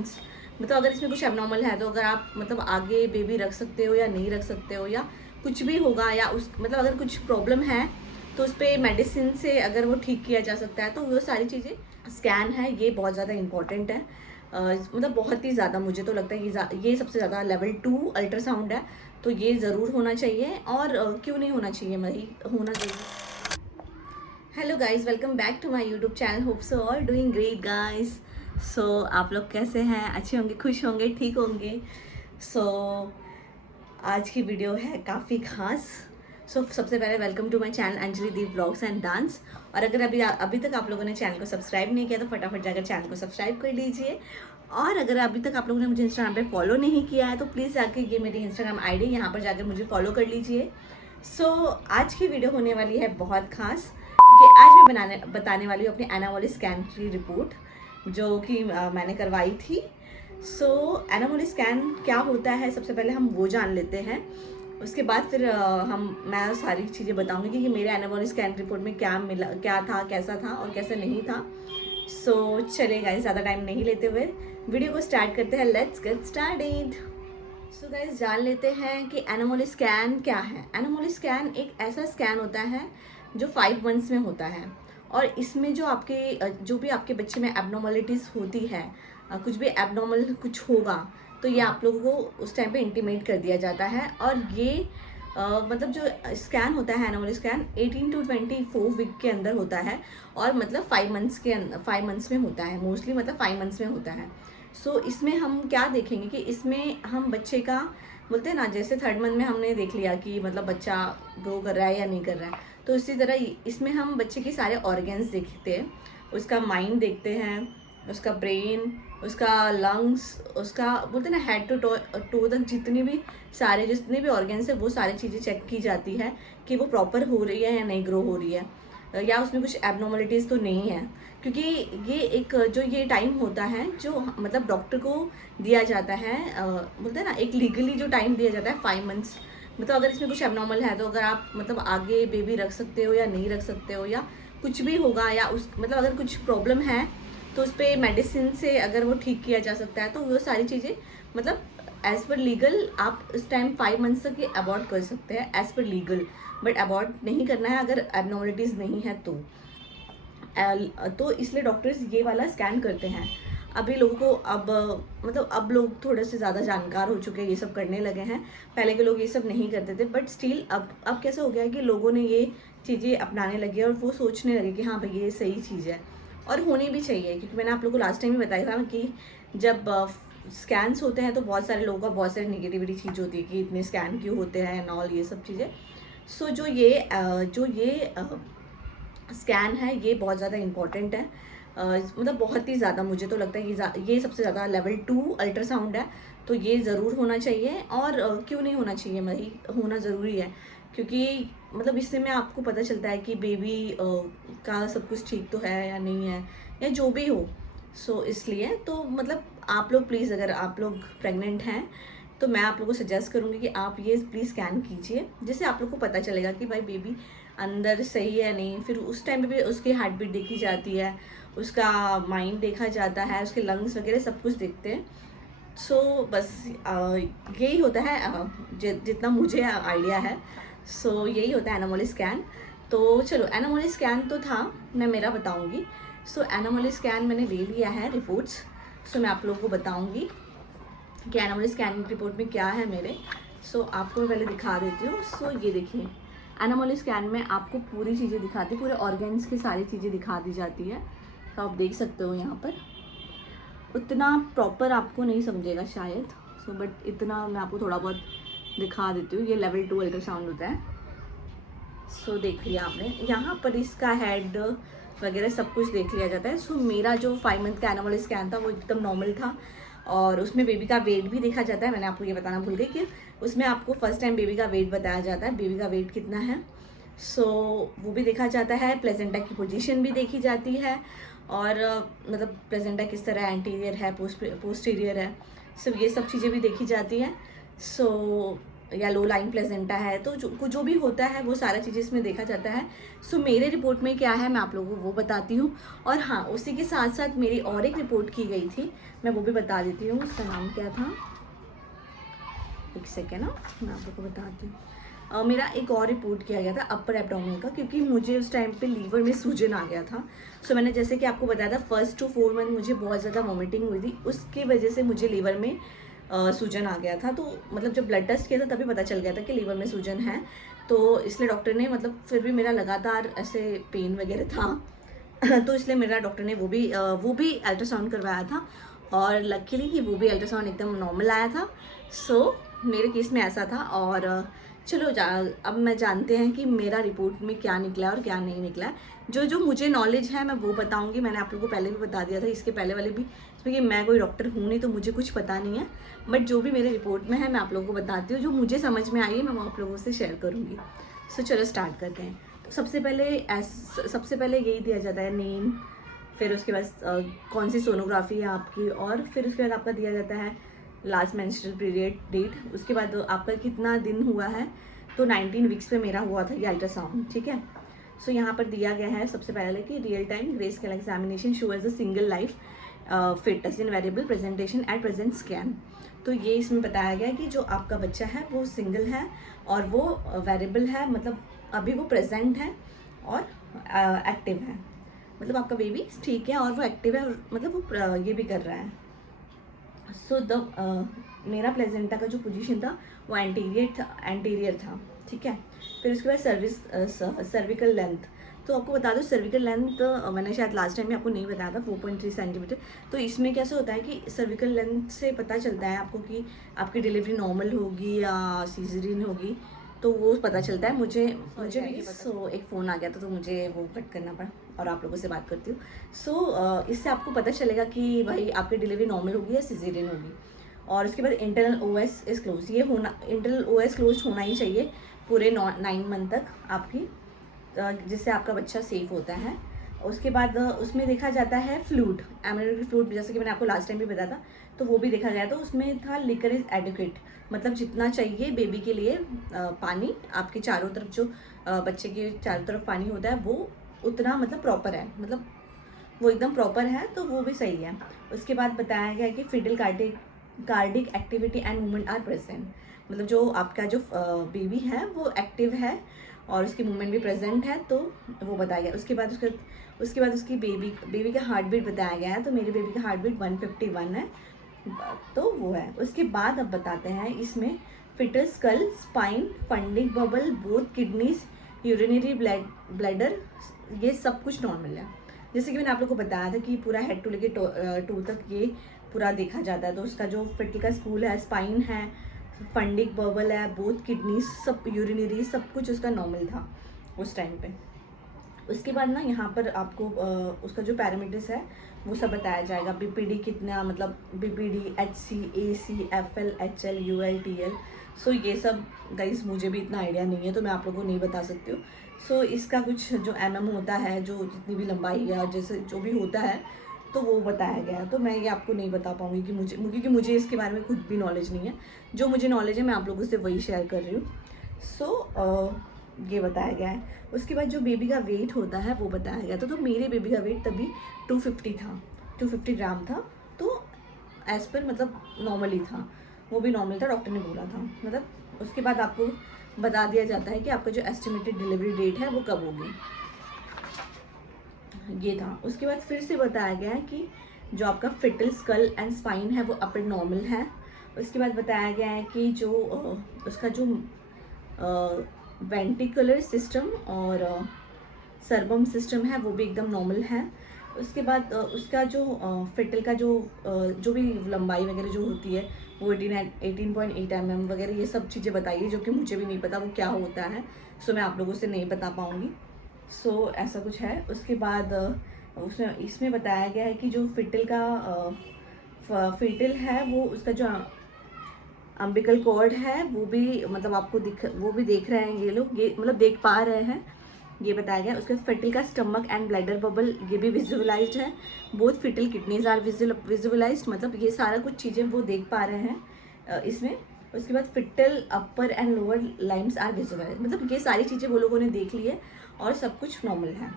Months, मतलब अगर इसमें कुछ एबनॉर्मल है तो अगर आप मतलब आगे बेबी रख सकते हो या नहीं रख सकते हो, या कुछ भी होगा, या उस मतलब अगर कुछ प्रॉब्लम है तो उस पर मेडिसिन से अगर वो ठीक किया जा सकता है, तो वो सारी चीज़ें स्कैन है, ये बहुत ज़्यादा इंपॉर्टेंट है। मतलब बहुत ही ज़्यादा मुझे तो लगता है कि ये सबसे ज़्यादा लेवल 2 अल्ट्रासाउंड है, तो ये ज़रूर होना चाहिए। और क्यों नहीं होना चाहिए, भाई होना ज़रूर। Hello guys, welcome back to my YouTube channel. Hope so all doing great guys. So आप लोग कैसे हैं? अच्छे होंगे, खुश होंगे, ठीक होंगे। सो आज की वीडियो है काफ़ी खास। सबसे पहले welcome to my channel Anjali di blogs and dance. और अगर अभी तक आप लोगों ने चैनल को सब्सक्राइब नहीं किया तो फटाफट जाकर चैनल को सब्सक्राइब कर लीजिए। और अगर अभी तक आप लोगों ने मुझे इंस्टाग्राम पे फॉलो नहीं किया है तो प्लीज़ जाकर ये मेरी इंस्टाग्राम आईडी, यहाँ पर जाकर मुझे फॉलो कर लीजिए। आज की वीडियो होने वाली है बहुत खास, क्योंकि आज मैं बताने वाली हूँ अपनी एनामोली स्कैन की रिपोर्ट, जो कि मैंने करवाई थी। एनामोली स्कैन क्या होता है, सबसे पहले हम वो जान लेते हैं। उसके बाद फिर मैं सारी चीज़ें बताऊंगी कि मेरे एनामोली स्कैन रिपोर्ट में क्या मिला, क्या था, कैसा था और कैसा नहीं था। चलिए गाइस, ज़्यादा टाइम नहीं लेते हुए वीडियो को स्टार्ट करते हैं। Let's get started. गाइस, जान लेते हैं कि एनामोली स्कैन क्या है। एनामोली स्कैन एक ऐसा स्कैन होता है जो 5 मंथ्स में होता है, और इसमें जो भी आपके बच्चे में एबनॉर्मलिटीज़ होती है, कुछ भी एबनॉर्मल कुछ होगा, तो ये आप लोगों को उस टाइम पे इंटीमेट कर दिया जाता है। और ये मतलब जो स्कैन होता है एनामोली स्कैन 18 to 24 वीक के अंदर होता है, और मतलब 5 मंथ्स में होता है, मोस्टली मतलब 5 मंथ्स में होता है। इसमें हम क्या देखेंगे कि इसमें हम बच्चे का, बोलते हैं ना, जैसे 3rd मंथ में हमने देख लिया कि मतलब बच्चा ग्रो कर रहा है या नहीं कर रहा है, तो इसी तरह इसमें हम बच्चे के सारे ऑर्गन्स देखते हैं। उसका माइंड देखते हैं, उसका ब्रेन, उसका लंग्स, उसका बोलते हैं ना हेड टू टो तक जितने भी ऑर्गन्स है वो सारी चीज़ें चेक की जाती है कि वो प्रॉपर हो रही है या नहीं ग्रो हो रही है, या उसमें कुछ एबनॉर्मलिटीज़ तो नहीं है। क्योंकि ये टाइम होता है जो मतलब डॉक्टर को दिया जाता है, बोलते हैं ना, एक लीगली जो टाइम दिया जाता है 5 मंथ्स। मतलब अगर इसमें कुछ एबनॉर्मल है तो अगर आप मतलब आगे बेबी रख सकते हो या नहीं रख सकते हो, या कुछ भी होगा, या उस मतलब अगर कुछ प्रॉब्लम है तो उस पर मेडिसिन से अगर वो ठीक किया जा सकता है, तो वो सारी चीज़ें मतलब एज़ पर लीगल आप इस टाइम 5 मंथ्स तक ये अबॉर्ट कर सकते हैं as per legal. But abort नहीं करना है अगर एबनॉर्मलिटीज़ नहीं है तो इसलिए डॉक्टर्स ये वाला स्कैन करते हैं। अभी लोगों को अब लोग थोड़े से ज़्यादा जानकार हो चुके हैं, ये सब करने लगे हैं। पहले के लोग ये सब नहीं करते थे, बट स्टिल अब कैसे हो गया है कि लोगों ने ये चीज़ें अपनाने लगे और वो सोचने लगे कि हाँ भाई ये सही चीज़ है और होनी भी चाहिए। क्योंकि मैंने आप लोगों को लास्ट टाइम भी बताया था कि जब स्कैन्स होते हैं तो बहुत सारे लोगों का बहुत सारी निगेटिविटी चीज़ होती है कि इतने स्कैन क्यों होते हैं एंड ऑल, ये सब चीज़ें। जो ये स्कैन है ये बहुत ज़्यादा इम्पॉर्टेंट है। मतलब बहुत ही ज़्यादा मुझे तो लगता है कि ये सबसे ज़्यादा लेवल 2 अल्ट्रासाउंड है, तो ये ज़रूर होना चाहिए। और क्यों नहीं होना चाहिए, भाई होना ज़रूरी है। क्योंकि मतलब इससे में आपको पता चलता है कि बेबी का सब कुछ ठीक तो है या नहीं है, या जो भी हो। इसलिए तो मतलब आप लोग प्लीज़, अगर आप लोग प्रेग्नेंट हैं तो मैं आप लोगों को सजेस्ट करूँगी कि आप ये प्लीज़ स्कैन कीजिए, जिससे आप लोग को पता चलेगा कि भाई बेबी अंदर सही है नहीं। फिर उस टाइम पे भी उसकी हार्ट बीट देखी जाती है, उसका माइंड देखा जाता है, उसके लंग्स वगैरह सब कुछ देखते हैं। बस यही होता है, जितना मुझे आइडिया है। यही होता है एनामोली स्कैन। तो चलो, एनामोली स्कैन तो था, मैं मेरा बताऊंगी। एनामोली स्कैन मैंने ले लिया है रिपोर्ट्स। मैं आप लोगों को बताऊंगी कि एनामोली स्कैन रिपोर्ट में क्या है मेरे। आपको मैं पहले दिखा देती हूँ। ये देखिए, एनामोली स्कैन में आपको पूरी चीज़ें दिखाती, पूरे ऑर्गन्स की सारी चीज़ें दिखा दी जाती है। तो आप देख सकते हो यहाँ पर, उतना प्रॉपर आपको नहीं समझेगा शायद, बट इतना मैं आपको थोड़ा बहुत दिखा देती हूँ। ये लेवल 2 अल्ट्रासाउंड होता है। देख लिया आपने, यहाँ पर इसका हेड वगैरह सब कुछ देख लिया जाता है। मेरा जो 5 मंथ का एनामोली स्कैन था वो एकदम नॉर्मल था, और उसमें बेबी का वेट भी देखा जाता है। मैंने आपको ये बताना भूल गई कि उसमें आपको फर्स्ट टाइम बेबी का वेट बताया जाता है, बेबी का वेट कितना है। वो भी देखा जाता है, प्लेसेंटा की पोजीशन भी देखी जाती है, और मतलब प्लेसेंटा किस तरह एंटीरियर है, पोस्टीरियर है, ये सब चीज़ें भी देखी जाती हैं। या लो लाइन प्लेसेंटा है, तो जो भी होता है वो सारा चीज़ें इसमें देखा जाता है। सो मेरे रिपोर्ट में क्या है मैं आप लोगों को वो बताती हूँ। और हाँ, उसी के साथ साथ मेरी और एक रिपोर्ट की गई थी, मैं वो भी बता देती हूँ। उसका नाम क्या था, एक सेकेंड ना, मैं आप लोगों को बताती हूँ। मेरा एक और रिपोर्ट किया गया था अपर एब्डोमेन का, क्योंकि मुझे उस टाइम पे लीवर में सूजन आ गया था। सो मैंने जैसे कि आपको बताया था 1 to 4 मंथ मुझे बहुत ज़्यादा वॉमिटिंग हुई थी, उसकी वजह से मुझे लीवर में सूजन आ गया था। तो मतलब जब ब्लड टेस्ट किया था तभी पता चल गया था कि लीवर में सूजन है। तो इसलिए डॉक्टर ने, मतलब फिर भी मेरा लगातार ऐसे पेन वगैरह था तो इसलिए मेरा डॉक्टर ने वो भी अल्ट्रासाउंड करवाया था, और लकीली कि वो भी अल्ट्रासाउंड एकदम नॉर्मल आया था। सो मेरे केस में ऐसा था। और चलो अब मैं जानते हैं कि मेरा रिपोर्ट में क्या निकला और क्या नहीं निकला। जो मुझे नॉलेज है मैं वो बताऊंगी। मैंने आप लोगों को पहले भी बता दिया था, इसके पहले वाले भी, इसमें कि मैं कोई डॉक्टर हूँ नहीं तो मुझे कुछ पता नहीं है, बट जो भी मेरे रिपोर्ट में है मैं आप लोगों को बताती हूँ। जो मुझे समझ में आई है मैं वो आप लोगों से शेयर करूँगी। सो चलो स्टार्ट करते हैं। तो सबसे पहले यही दिया जाता है नेम, फिर उसके बाद कौन सी सोनोग्राफी है आपकी, और फिर उसके बाद आपका दिया जाता है लास्ट मेंस्ट्रुअल पीरियड डेट। उसके बाद आपका कितना दिन हुआ है, तो 19 वीक्स पे मेरा हुआ था ये अल्ट्रासाउंड, ठीक है। सो यहाँ पर दिया गया है सबसे पहले कि real time grey scale examination show as a single live fetus in variable presentation at present scan. तो ये इसमें बताया गया कि जो आपका बच्चा है वो सिंगल है और वो वेरिएबल है, मतलब अभी वो प्रेजेंट है और एक्टिव है। मतलब आपका बेबी ठीक है और वो एक्टिव है, और मतलब वो ये भी कर रहा है। सो मेरा प्लेजेंटा का जो पोजीशन था वो एंटीरियर था, ठीक है। फिर उसके बाद सर्विकल लेंथ, तो आपको बता दो सर्विकल लेंथ मैंने शायद लास्ट टाइम में आपको नहीं बताया था, 4.3 सेंटीमीटर। तो इसमें कैसे होता है कि सर्विकल लेंथ से पता चलता है आपको कि आपकी डिलीवरी नॉर्मल होगी या सीजरियन होगी, तो वो पता चलता है। मुझे भी सो एक फ़ोन आ गया था तो मुझे वो कट करना पड़ा और आप लोगों से बात करती हूँ। सो इससे आपको पता चलेगा कि भाई आपकी डिलीवरी नॉर्मल होगी या सीजरियन होगी। और उसके बाद इंटरनल ओएस इज़ क्लोज, ये होना, इंटरनल ओएस क्लोज होना ही चाहिए पूरे 9 मंथ तक आपकी, जिससे आपका बच्चा सेफ होता है। उसके बाद उसमें देखा जाता है फ्लूइड, एमब्रियोनिक फ्लूइड, जैसे कि मैंने आपको लास्ट टाइम भी बताया था, तो वो भी देखा गया। तो उसमें था लिकर इज एडिक्वेट, मतलब जितना चाहिए बेबी के लिए पानी, आपके चारों तरफ जो बच्चे के चारों तरफ पानी होता है वो उतना मतलब प्रॉपर है, मतलब वो एकदम प्रॉपर है, तो वो भी सही है। उसके बाद बताया गया कि fetal cardiac activity and movement are present, मतलब जो आपका जो बेबी है वो एक्टिव है और उसकी मूवमेंट भी प्रेजेंट है, तो वो बताया गया। उसके बाद उसकी बेबी का हार्ट बीट बताया गया है। तो मेरे बेबी का हार्ट बीट 151 है, तो वो है। उसके बाद अब बताते हैं इसमें foetal school, spine, funding bubble, both kidneys, urinary bladder, ये सब कुछ नॉर्मल है। जैसे कि मैंने आप लोगों को बताया था कि पूरा हेड टू लेके टू तक ये पूरा देखा जाता है। तो उसका जो फिटल का स्कूल है, स्पाइन है, फंडिक बबल है, बोथ किडनी, सब यूरिनरी, सब कुछ उसका नॉर्मल था उस टाइम पे। उसके बाद ना यहाँ पर आपको उसका जो पैरामीटर्स है वो सब बताया जाएगा। बीपीडी कितना, मतलब BPD, HC, AC, FL, HL, UL, TL. So ये सब गाइस मुझे भी इतना आइडिया नहीं है तो मैं आप लोगों को नहीं बता सकती हूँ। सो इसका कुछ जो एमएम होता है, जो जितनी भी लंबाई है और जैसे जो भी होता है तो वो बताया गया है। तो मैं ये आपको नहीं बता पाऊँगी कि क्योंकि मुझे इसके बारे में खुद भी नॉलेज नहीं है। जो मुझे नॉलेज है मैं आप लोगों से वही शेयर कर रही हूँ। सो ये बताया गया है। उसके बाद जो बेबी का वेट होता है वो बताया गया था। तो मेरे बेबी का वेट तभी 250 था, 250 ग्राम था। तो एज पर मतलब नॉर्मली था, वो भी नॉर्मल था, डॉक्टर ने बोला था। मतलब उसके बाद आपको बता दिया जाता है कि आपका जो एस्टिमेटेड डिलीवरी डेट है वो कब होगी, ये था। उसके बाद फिर से बताया गया है कि जो आपका फिटल स्कल एंड स्पाइन है वो अपर नॉर्मल है। उसके बाद बताया गया है कि जो उसका जो वेंटिकुलर सिस्टम और सर्बम सिस्टम है वो भी एकदम नॉर्मल है। उसके बाद उसका जो फिटल का जो भी लंबाई वगैरह जो होती है वो 18.8 mm वगैरह ये सब चीज़ें बताइए, जो कि मुझे भी नहीं पता वो क्या होता है। सो मैं आप लोगों से नहीं बता पाऊँगी। सो ऐसा कुछ है। उसके बाद उसमें इसमें बताया गया है कि जो फिटल है वो उसका जो अम्बिकल कॉर्ड है वो भी मतलब आपको वो भी देख रहे हैं ये लोग, ये मतलब देख पा रहे हैं, ये बताया गया। उसके बाद फिटल का स्टमक एंड ब्लैडर बबल ये भी विजुअलाइज्ड है। Both fetal kidneys are visualised, मतलब ये सारा कुछ चीज़ें वो देख पा रहे हैं इसमें। उसके बाद fetal upper and lower limbs are visible, मतलब ये सारी चीज़ें वो लोगों ने देख ली है और सब कुछ नॉर्मल है।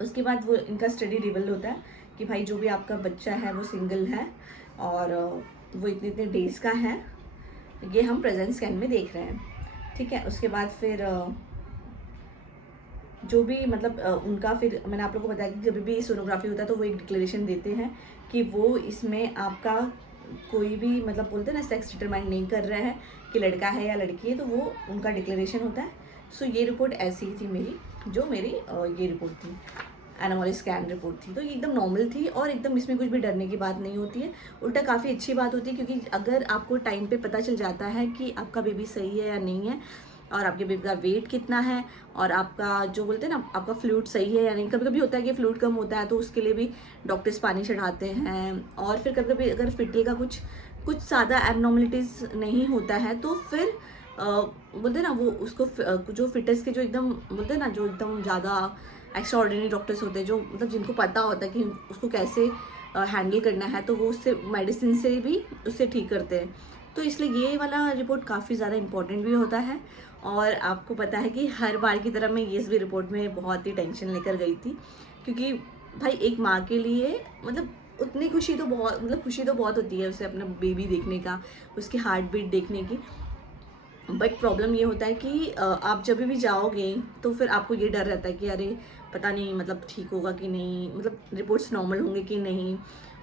उसके बाद वो इनका स्टडी रिवल होता है कि भाई जो भी आपका बच्चा है वो सिंगल है और वो इतने इतने डेज का है, ये हम प्रेजेंट स्कैन में देख रहे हैं, ठीक है। उसके बाद फिर जो भी मतलब उनका फिर मैंने आप लोगों को बताया कि जब भी सोनोग्राफी होता है तो वो एक डिक्लेरेशन देते हैं कि वो इसमें आपका कोई भी मतलब बोलते हैं ना सेक्स डिटरमाइन नहीं कर रहा है कि लड़का है या लड़की है, तो वो उनका डिक्लेरेशन होता है। सो ये रिपोर्ट ऐसी ही थी मेरी, जो मेरी ये रिपोर्ट थी, एनामोली स्कैन रिपोर्ट थी। तो ये एकदम नॉर्मल थी और एकदम इसमें कुछ भी डरने की बात नहीं होती है, उल्टा काफ़ी अच्छी बात होती है, क्योंकि अगर आपको टाइम पे पता चल जाता है कि आपका बेबी सही है या नहीं है और आपके बेबी का वेट कितना है और आपका जो बोलते हैं ना आपका फ्लूइड सही है या नहीं। कभी कभी होता है कि फ्लूइड कम होता है तो उसके लिए भी डॉक्टर्स पानी चढ़ाते हैं, और फिर कभी कभी अगर फिटल का कुछ ज़्यादा एबनॉर्मलिटीज़ नहीं होता है तो फिर बोलते हैं ना वो उसको जो फिटस के जो एकदम बोलते हैं ना जो एकदम ज़्यादा एक्स्ट्रा ऑर्डिनरी डॉक्टर्स होते हैं, जो मतलब जिनको पता होता है कि उसको कैसे हैंडल करना है, तो वो उससे मेडिसिन से भी उससे ठीक करते हैं। तो इसलिए ये वाला रिपोर्ट काफ़ी ज़्यादा इम्पॉर्टेंट भी होता है। और आपको पता है कि हर बार की तरह मैं ये भी रिपोर्ट में बहुत ही टेंशन लेकर गई थी, क्योंकि भाई एक माँ के लिए मतलब उतनी खुशी तो बहुत मतलब खुशी तो बहुत होती है उसे अपना बेबी देखने का, उसकी हार्ट बीट देखने की। बट प्रॉब्लम ये होता है कि आप जब भी जाओगे तो फिर आपको ये डर रहता है कि अरे पता नहीं मतलब ठीक होगा कि नहीं, मतलब रिपोर्ट्स नॉर्मल होंगे कि नहीं।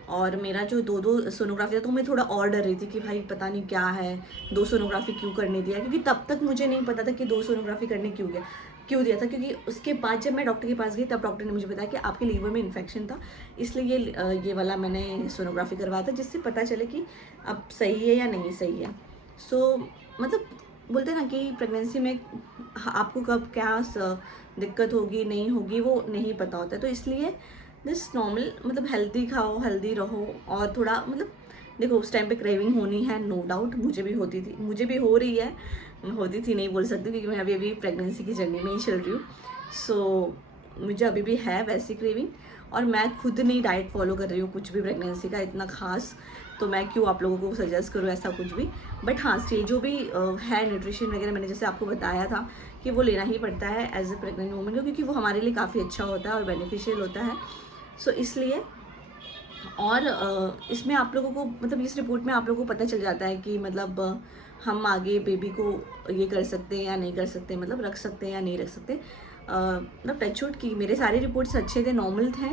और मेरा जो दो सोनोग्राफी था तो मैं थोड़ा और डर रही थी कि भाई पता नहीं क्या है, 2 सोनोग्राफी क्यों करने दिया, क्योंकि तब तक मुझे नहीं पता था कि 2 सोनोग्राफी करने क्यों दिया था। क्योंकि उसके बाद जब मैं डॉक्टर के पास गई तब डॉक्टर ने मुझे बताया कि आपके लीवर में इन्फेक्शन था, इसलिए ये वाला मैंने सोनोग्राफी करवाया था, जिससे पता चले कि अब सही है या नहीं सही है। सो मतलब बोलते हैं ना कि प्रेगनेंसी में आपको कब क्या दिक्कत होगी नहीं होगी वो नहीं पता होता है, तो इसलिए जस्ट नॉर्मल मतलब हेल्दी खाओ, हेल्दी रहो। और थोड़ा मतलब देखो उस टाइम पे क्रेविंग होनी है, नो डाउट मुझे भी होती थी, मुझे भी हो रही है, होती थी नहीं बोल सकती क्योंकि मैं अभी प्रेगनेंसी की जर्नी में ही चल रही हूँ। सो मुझे अभी भी है वैसी क्रेविंग, और मैं खुद नहीं डाइट फॉलो कर रही हूँ कुछ भी प्रेगनेंसी का इतना खास, तो मैं क्यों आप लोगों को सजेस्ट करूँ ऐसा कुछ भी। बट हाँ स्टे जो भी है न्यूट्रिशन वगैरह मैंने जैसे आपको बताया था कि वो लेना ही पड़ता है एज ए प्रेग्नेंट वूमेन को, क्योंकि वो हमारे लिए काफ़ी अच्छा होता है और बेनिफिशियल होता है। सो इसलिए और इसमें आप लोगों को मतलब इस रिपोर्ट में आप लोगों को पता चल जाता है कि मतलब हम आगे बेबी को ये कर सकते हैं या नहीं कर सकते, मतलब रख सकते हैं या नहीं रख सकते। मतलब टचवुड की मेरे सारे रिपोर्ट्स अच्छे थे, नॉर्मल थे,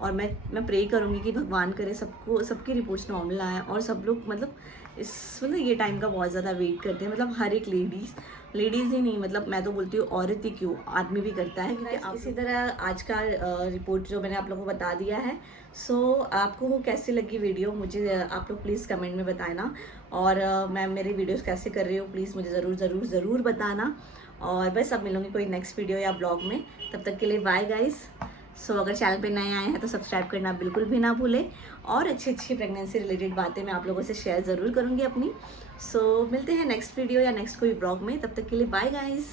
और मैं प्रे करूँगी कि भगवान करे सबकी रिपोर्ट्स नॉर्मल आए और सब लोग मतलब मतलब ये टाइम का बहुत ज़्यादा वेट करते हैं, मतलब हर एक लेडीज़ ही नहीं, मतलब मैं तो बोलती हूँ औरत ही क्यों, आदमी भी करता है। क्योंकि आप इसी तरह आज का रिपोर्ट जो मैंने आप लोगों को बता दिया है। सो आपको वो कैसी लगी वीडियो मुझे आप लोग प्लीज़ कमेंट में बताना, और मैं मेरी वीडियोस कैसे कर रही हूँ प्लीज़ मुझे ज़रूर बताना। और बस अब मिलूँगी कोई नेक्स्ट वीडियो या ब्लॉग में, तब तक के लिए बाय गाइस। सो अगर चैनल पे नए आए हैं तो सब्सक्राइब करना बिल्कुल भी ना भूलें, और अच्छी प्रेगनेंसी रिलेटेड बातें मैं आप लोगों से शेयर ज़रूर करूँगी अपनी। सो मिलते हैं नेक्स्ट वीडियो या नेक्स्ट कोई ब्लॉग में, तब तक के लिए बाय गाइस।